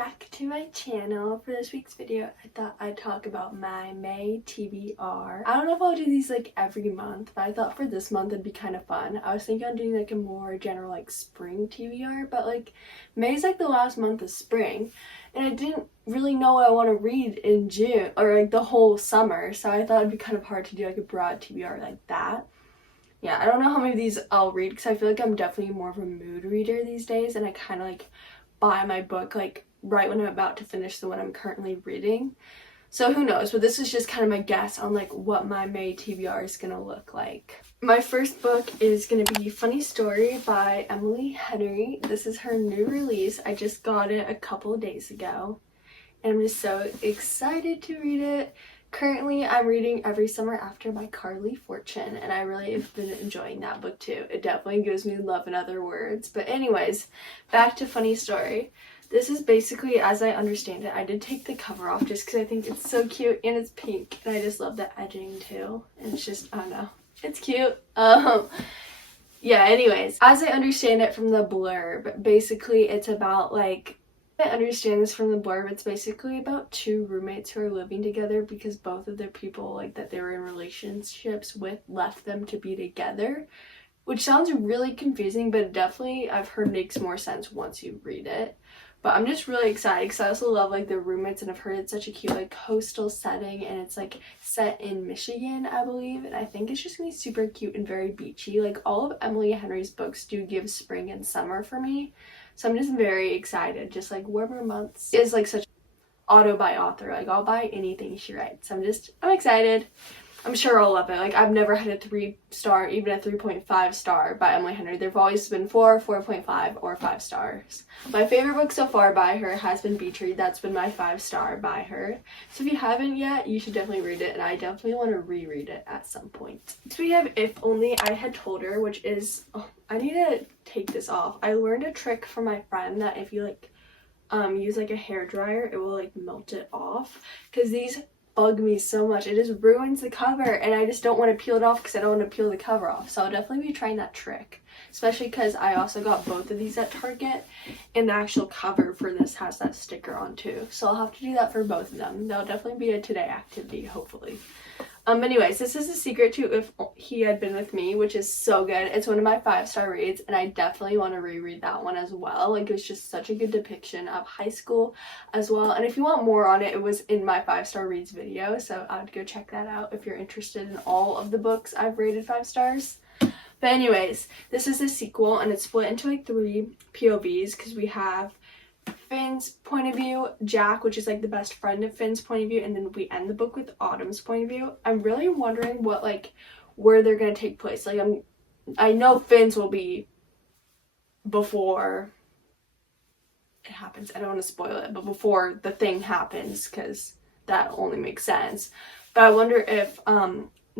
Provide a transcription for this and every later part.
back to my channel. For this week's video, I thought I'd talk about my May TBR. I don't know if I'll do these like every month, but I thought for this month it'd be kind of fun. I was thinking on doing like a more general like spring TBR, but like May's like the last month of spring, and I didn't really know what I want to read in June or like the whole summer, so I thought it'd be kind of hard to do like a broad TBR like that. Yeah, I don't know how many of these I'll read because I feel like I'm definitely more of a mood reader these days, and I kind of like buy my book like right when I'm about to finish the one I'm currently reading. So who knows, but this is just kind of my guess on like what my May TBR is gonna look like. My first book is gonna be Funny Story by Emily Henry. This is her new release. I just got it a couple of days ago and I'm just so excited to read it. Currently, I'm reading Every Summer After by Carly Fortune, and I really have been enjoying that book too. It definitely gives me love in other words. But anyways, back to Funny Story. This is basically, as I understand it, I did take the cover off just because I think it's so cute and it's pink, and I just love the edging too. And it's just, I don't know, it's cute. Yeah, anyways, as I understand it from the blurb, basically it's about like, I understand this from the blurb, it's basically about two roommates who are living together because both of their people like that they were in relationships with left them to be together, which sounds really confusing, but definitely I've heard makes more sense once you read it. But I'm just really excited because I also love like the roommates, and I've heard it's such a cute like coastal setting, and it's like set in Michigan, I believe, and I think it's just gonna be super cute and very beachy. Like all of Emily Henry's books do give spring and summer for me. So I'm just very excited. Just like warmer months is like such auto buy author. Like I'll buy anything she writes. So I'm excited. I'm sure I'll love it. Like I've never had a 3-star, even a 3.5 star by Emily Henry. There've always been 4, 4.5, or 5 stars. My favorite book so far by her has been Beach Read. That's been my 5-star by her. So if you haven't yet, you should definitely read it, and I definitely want to reread it at some point. So we have If Only I Had Told Her, which is, oh, I need to take this off. I learned a trick from my friend that if you like use like a hair dryer, it will like melt it off, because these bug me so much. It just ruins the cover, and I just don't want to peel it off because I don't want to peel the cover off. So I'll definitely be trying that trick, especially because I also got both of these at Target, and the actual cover for this has that sticker on too. So I'll have to do that for both of them. That'll definitely be a today activity, hopefully. Anyways, this is a secret to If He Had Been With Me, which is so good. It's one of my 5-star reads, and I definitely want to reread that one as well. Like, it was just such a good depiction of high school as well. And if you want more on it, it was in my 5-star reads video, so I would go check that out if you're interested in all of the books I've rated 5 stars. But anyways, this is a sequel, and it's split into like 3 POVs, because we have Finn's point of view, Jack, which is like the best friend of Finn's point of view, and then we end the book with Autumn's point of view. I'm really wondering what like where they're gonna take place. Like I know Finn's will be before it happens. I don't want to spoil it, but before the thing happens, because that only makes sense. But I wonder if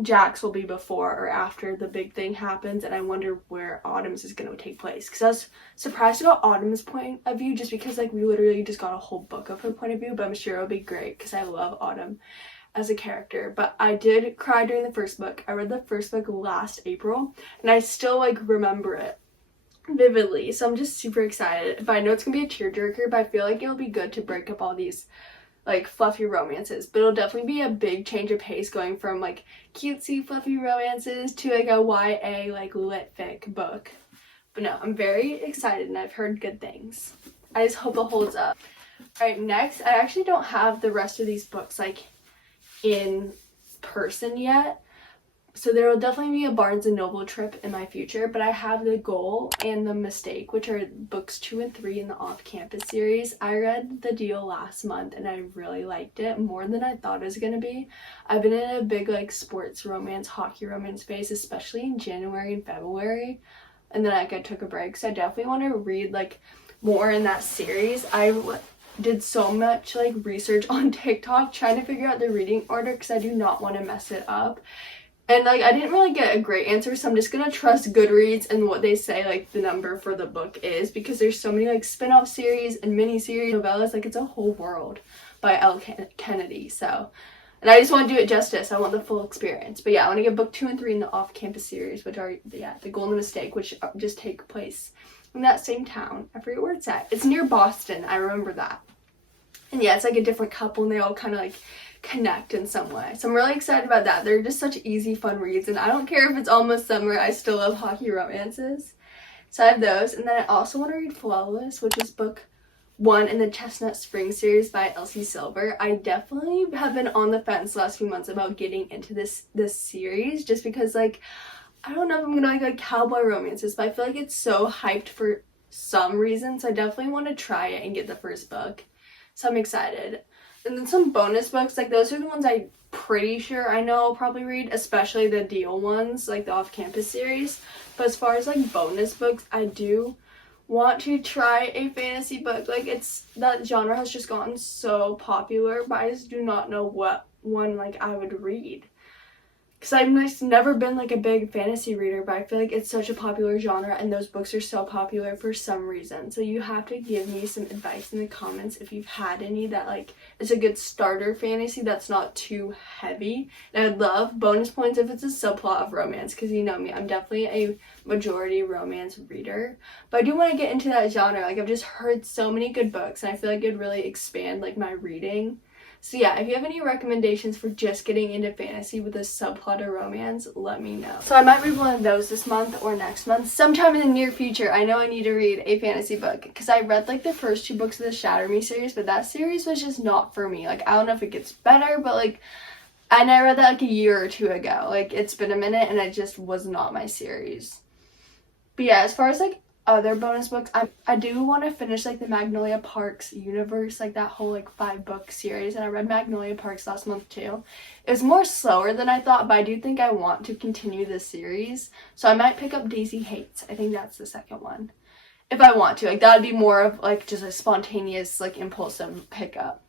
Jack's will be before or after the big thing happens, and I wonder where Autumn's is going to take place, because I was surprised about Autumn's point of view just because like we literally just got a whole book of her point of view, but I'm sure it'll be great because I love Autumn as a character. But I did cry during the first book. I read the first book last April, and I still like remember it vividly, so I'm just super excited. But I know it's gonna be a tearjerker, but I feel like it'll be good to break up all these like fluffy romances. But it'll definitely be a big change of pace going from like cutesy fluffy romances to like a YA like lit fic book. But no, I'm very excited, and I've heard good things. I just hope it holds up. Alright, next, I actually don't have the rest of these books like in person yet, so there will definitely be a Barnes & Noble trip in my future, but I have The Goal and The Mistake, which are books 2 and 3 in the off-campus series. I read The Deal last month, and I really liked it more than I thought it was going to be. I've been in a big like sports romance, hockey romance phase, especially in January and February, and then like I took a break, so I definitely want to read like more in that series. I did so much like research on TikTok trying to figure out the reading order because I do not want to mess it up. And like I didn't really get a great answer, so I'm just gonna trust Goodreads and what they say like the number for the book is, because there's so many like spin-off series and mini-series novellas. Like it's a whole world by L. Kennedy. So, and I just want to do it justice. I want the full experience. But yeah, I want to get book 2 and 3 in the off-campus series, which are The Goal and the Mistake, which just take place in that same town. I forget where it's at. It's near Boston. I remember that. And yeah, it's like a different couple and they all kind of like connect in some way. So I'm really excited about that. They're just such easy, fun reads, and I don't care if it's almost summer, I still love hockey romances. So I have those, and then I also want to read Flawless, which is book 1 in the Chestnut Spring series by Elsie Silver. I definitely have been on the fence the last few months about getting into this series, just because like I don't know if I'm gonna like cowboy romances, but I feel like it's so hyped for some reason, so I definitely want to try it and get the first book. So I'm excited. And then some bonus books, like those are the ones I'm pretty sure I know I'll probably read, especially the deal ones, like the off-campus series. But as far as like bonus books, I do want to try a fantasy book. Like that genre has just gotten so popular, but I just do not know what one like I would read. Because I've just never been like a big fantasy reader, but I feel like it's such a popular genre and those books are so popular for some reason. So you have to give me some advice in the comments if you've had any that like is a good starter fantasy that's not too heavy. And I'd love bonus points if it's a subplot of romance, because you know me, I'm definitely a majority romance reader. But I do want to get into that genre. Like I've just heard so many good books and I feel like it'd really expand like my reading. So yeah, if you have any recommendations for just getting into fantasy with a subplot of romance, let me know. So I might read one of those this month or next month, sometime in the near future. I know I need to read a fantasy book because I read like the first 2 books of the Shatter Me series, but that series was just not for me. Like I don't know if it gets better, but like I read that like a year or 2 ago. Like it's been a minute and it just was not my series. But yeah, as far as like other bonus books, I do want to finish like the Magnolia Parks universe, like that whole like 5-book series, and I read Magnolia Parks last month too. It was more slower than I thought, but I do think I want to continue this series, so I might pick up Daisy Hates. I think that's the second one, if I want to. Like that would be more of like just a spontaneous like impulsive pickup.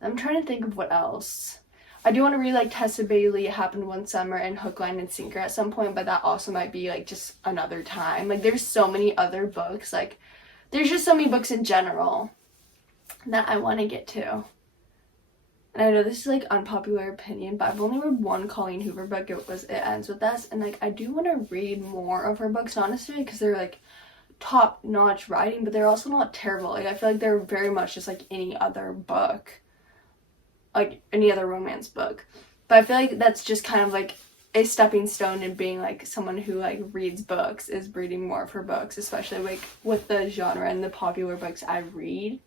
I'm trying to think of what else. I do want to read like Tessa Bailey, It Happened One Summer, and Hook, Line, and Sinker at some point, but that also might be like just another time. Like there's so many other books, like there's just so many books in general that I want to get to. And I know this is like unpopular opinion, but I've only read one Colleen Hoover book. It was It Ends With Us, and like I do want to read more of her books, honestly, because they're like top-notch writing, but they're also not terrible. Like I feel like they're very much just like any other book, like any other romance book. But I feel like that's just kind of like a stepping stone in being like someone who like reads books, is reading more of her books, especially like with the genre and the popular books I read.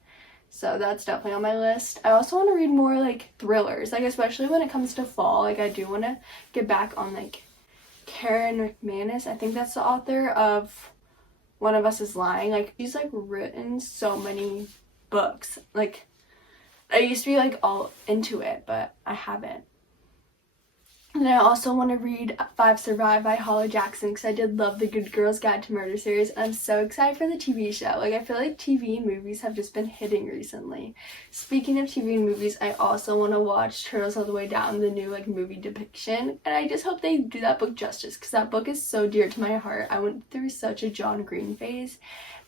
So that's definitely on my list. I also want to read more like thrillers, like especially when it comes to fall. Like I do want to get back on like Karen McManus. I think that's the author of One of Us Is Lying. Like she's like written so many books. Like I used to be like all into it, but I haven't. And I also want to read 5 Survive by Holly Jackson, because I did love the Good Girls Guide to Murder series, and I'm so excited for the TV show. Like I feel like TV and movies have just been hitting recently. Speaking of TV and movies, I also want to watch Turtles All the Way Down, the new like movie depiction, and I just hope they do that book justice, because that book is so dear to my heart. I went through such a John Green phase,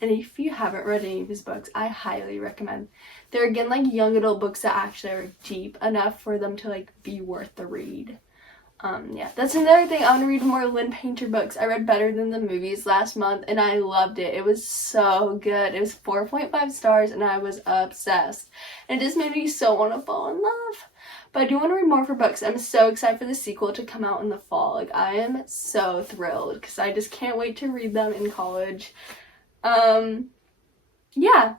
and if you haven't read any of his books, I highly recommend. They're again like young adult books that actually are deep enough for them to like be worth the read. Yeah, that's another thing. I want to read more Lynn Painter books. I read Better Than the Movies last month and I loved it. It was so good. It was 4.5 stars and I was obsessed. And it just made me so want to fall in love. But I do want to read more of her books. I'm so excited for the sequel to come out in the fall. Like I am so thrilled because I just can't wait to read them in college. Yeah.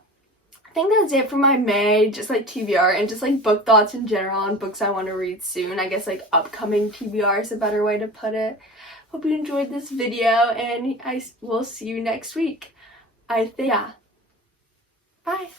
I think that's it for my May, just like TBR and just like book thoughts in general on books I want to read soon. I guess like upcoming TBR is a better way to put it. Hope you enjoyed this video and I will see you next week. Yeah. Bye.